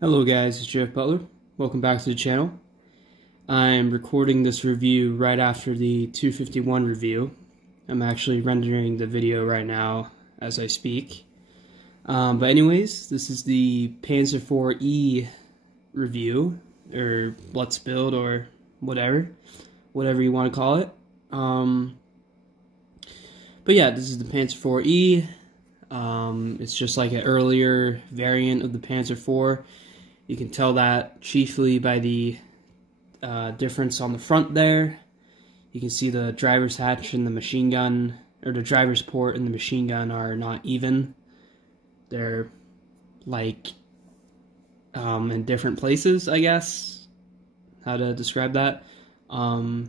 Hello guys, it's Jeff Butler. Welcome back to the channel. I'm recording this review right after the 251 review. I'm actually rendering the video right now as I speak. But anyways, this is the Panzer IV review, or Let's Build, or whatever you want to call it. But yeah, this is the Panzer IV. It's just like an earlier variant of the Panzer IV. You can tell that chiefly by the difference on the front there. You can see the driver's hatch and the machine gun, or the driver's port and the machine gun are not even. They're like in different places, I guess, how to describe that. But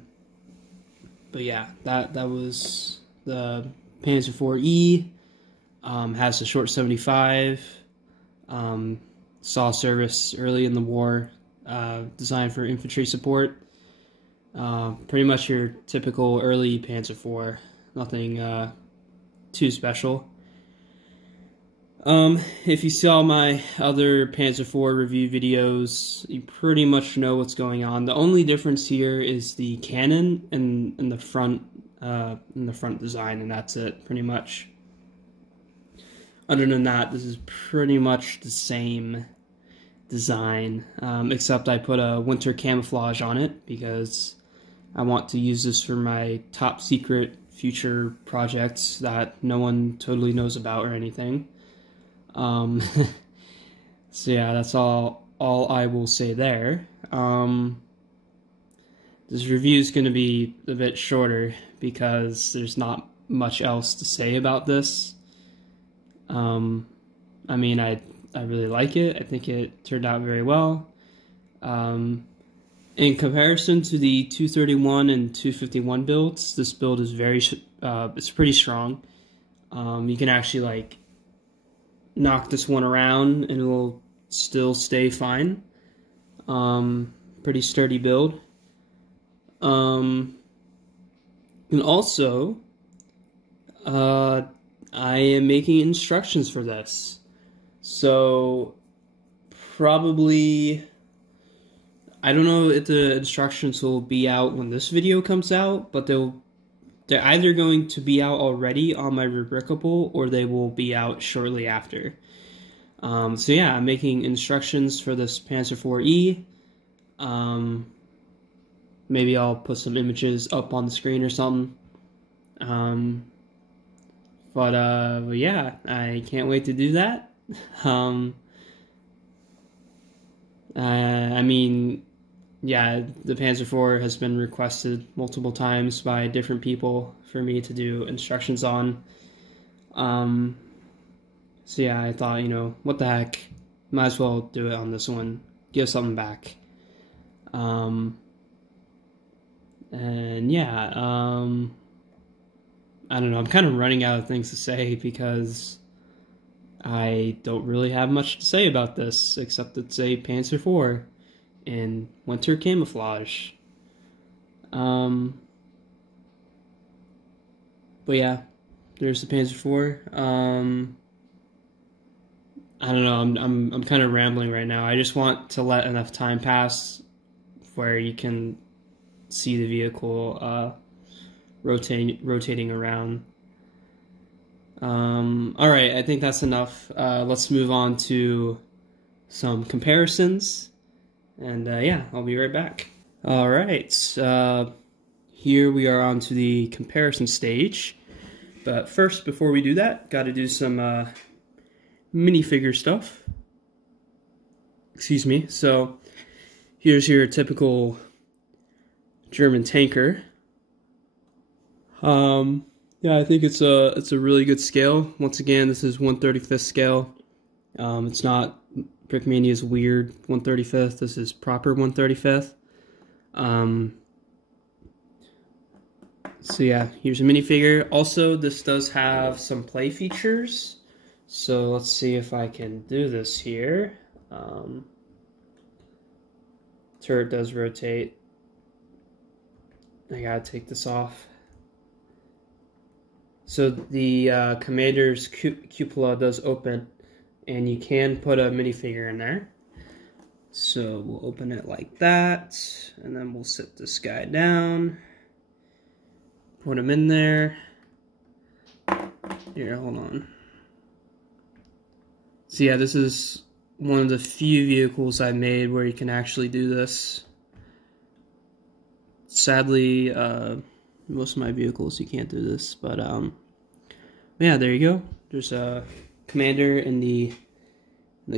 yeah, that was the Panzer IV. Has the short 75. Saw service early in the war, designed for infantry support. Pretty much your typical early Panzer IV, nothing too special. If you saw my other Panzer IV review videos, you pretty much know what's going on. The only difference here is the cannon and in the front design, and that's it, pretty much. Other than that, this is pretty much the same design, except I put a winter camouflage on it because I want to use this for my top secret future projects that no one totally knows about or anything. So yeah, that's all I will say there. This review is going to be a bit shorter because there's not much else to say about this. I mean, I really like it. I think it turned out very well. In comparison to the 231 and 251 builds, this build is it's pretty strong. You can actually like knock this one around and it will still stay fine. Pretty sturdy build. And also, I am making instructions for this, so probably, I don't know if the instructions will be out when this video comes out, but they're either going to be out already on my Rubricable, or they will be out shortly after. So yeah, I'm making instructions for this Panzer IV. Maybe I'll put some images up on the screen or something. But yeah, I can't wait to do that. I mean, yeah, the Panzer IV has been requested multiple times by different people for me to do instructions on. So yeah, I thought, what the heck, might as well do it on this one, give something back. And yeah, I don't know, I'm kind of running out of things to say because I don't really have much to say about this, except it's a Panzer IV in winter camouflage. But yeah, there's the Panzer IV. I don't know, I'm kind of rambling right now. I just want to let enough time pass where you can see the vehicle rotating around. Alright, I think that's enough. Let's move on to some comparisons, and yeah, I'll be right back. Alright, here we are on to the comparison stage, but first, before we do that, gotta do some minifigure stuff. Excuse me. So here's your typical German tanker. Yeah, I think it's a really good scale. Once again, this is 1/35th scale. It's not Brickmania's weird 1/35th. This is proper 1/35th. So yeah, here's a minifigure. Also, this does have some play features. So let's see if I can do this here. Turret does rotate. I gotta take this off. So the commander's cupola does open, and you can put a minifigure in there. So we'll open it like that, and then we'll sit this guy down, put him in there. Here, hold on. So yeah, this is one of the few vehicles I made where you can actually do this. Sadly, most of my vehicles you can't do this, but yeah, there you go. There's a commander in the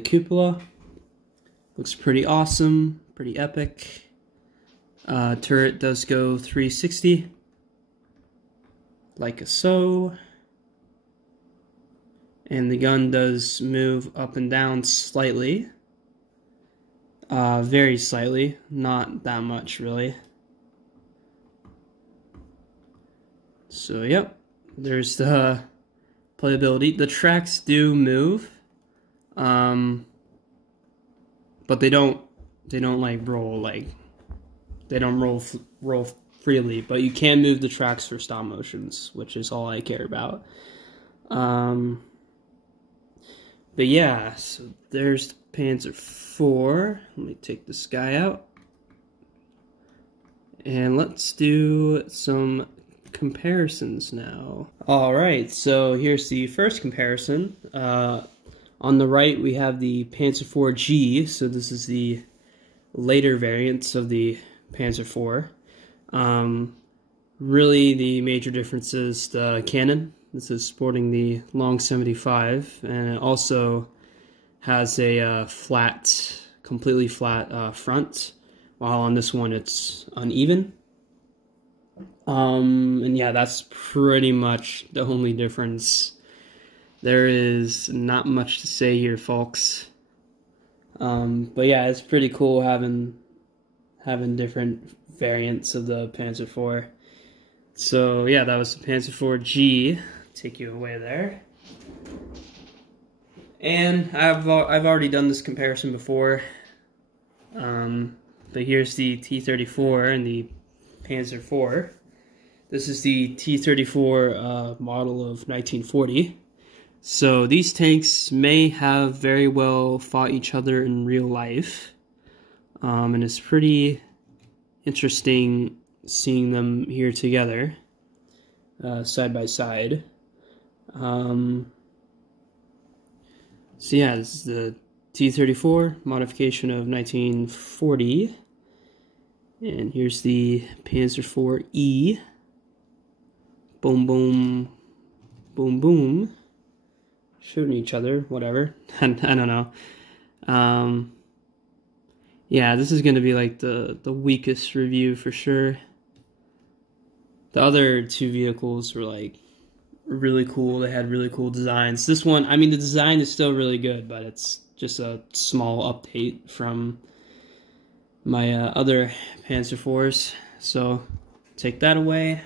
cupola. Looks pretty awesome, pretty epic. Turret does go 360, like so. And the gun does move up and down slightly. Very slightly, not that much really. So yep, there's the playability. The tracks do move. But they don't like roll, they don't roll freely, but you can move the tracks for stop motions, which is all I care about. But yeah, so there's the Panzer IV. Let me take this guy out. And let's do some comparisons now. Alright, so here's the first comparison. On the right, we have the Panzer IV G, so this is the later variants of the Panzer IV. Really, the major difference is the cannon. This is sporting the long 75, and it also has a completely flat front, while on this one it's uneven. And yeah, that's pretty much the only difference. There is not much to say here, folks. But yeah, it's pretty cool having different variants of the Panzer IV. So yeah, that was the Panzer IV G. Take you away there. And I've already done this comparison before. But here's the T-34 and the Panzer IV. This is the T-34 model of 1940. So these tanks may have very well fought each other in real life, and it's pretty interesting seeing them here together, side by side. So yeah, this is the T-34 modification of 1940, and here's the Panzer IV-E. Boom, boom, boom, boom. Shooting each other, whatever. I don't know. Yeah, this is going to be like the weakest review for sure. The other two vehicles were like really cool. They had really cool designs. This one, I mean, the design is still really good, but it's just a small update from my other Panzer IVs. So take that away.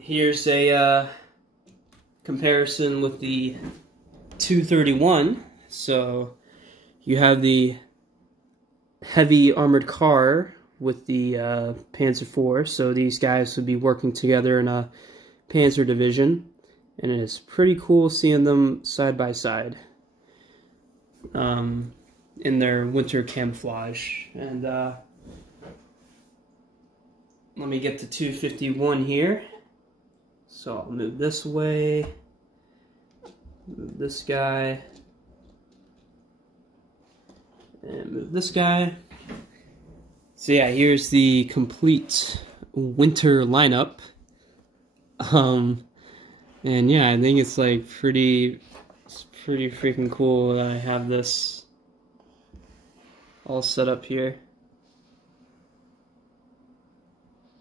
Here's a comparison with the 231. So you have the heavy armored car with the Panzer IV. So these guys would be working together in a Panzer division, and it is pretty cool seeing them side by side in their winter camouflage. And let me get to 251 here. So I'll move this way, move this guy, and move this guy. So yeah, here's the complete winter lineup. And yeah, I think it's like pretty freaking cool that I have this all set up here.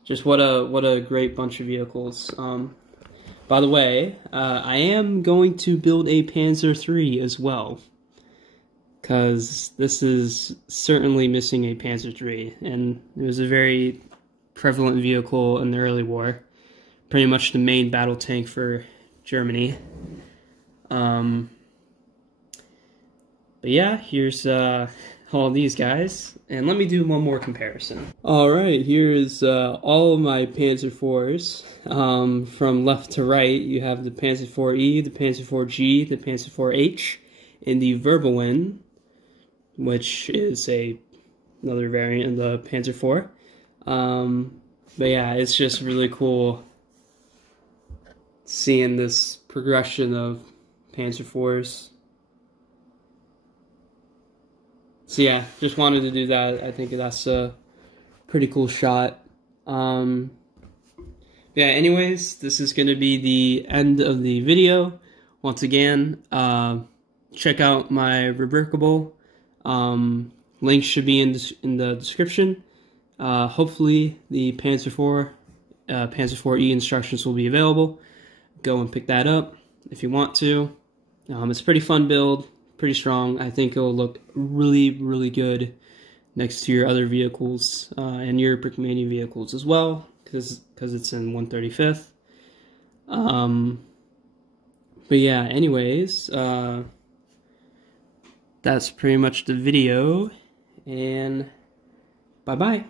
Just what a great bunch of vehicles. By the way, I am going to build a Panzer III as well, because this is certainly missing a Panzer III, and it was a very prevalent vehicle in the early war, pretty much the main battle tank for Germany. But yeah, here's all these guys, and let me do one more comparison. Alright, here is all of my Panzer IVs. From left to right, you have the Panzer IV-E, the Panzer IV-G, the Panzer IV-H, and the Verbalin, which is another variant of the Panzer IV. But yeah, it's just really cool seeing this progression of Panzer IVs. So yeah, just wanted to do that. I think that's a pretty cool shot. Yeah, anyways, this is going to be the end of the video. Once again, check out my remarkable. Links should be in the description. Hopefully the Panzer IV, Panzer IV-E instructions will be available. Go and pick that up if you want to. It's a pretty fun build, pretty strong. I think it'll look really, really good next to your other vehicles and your Brickmania vehicles as well, because it's in 135th. But yeah, anyways, that's pretty much the video, and bye-bye.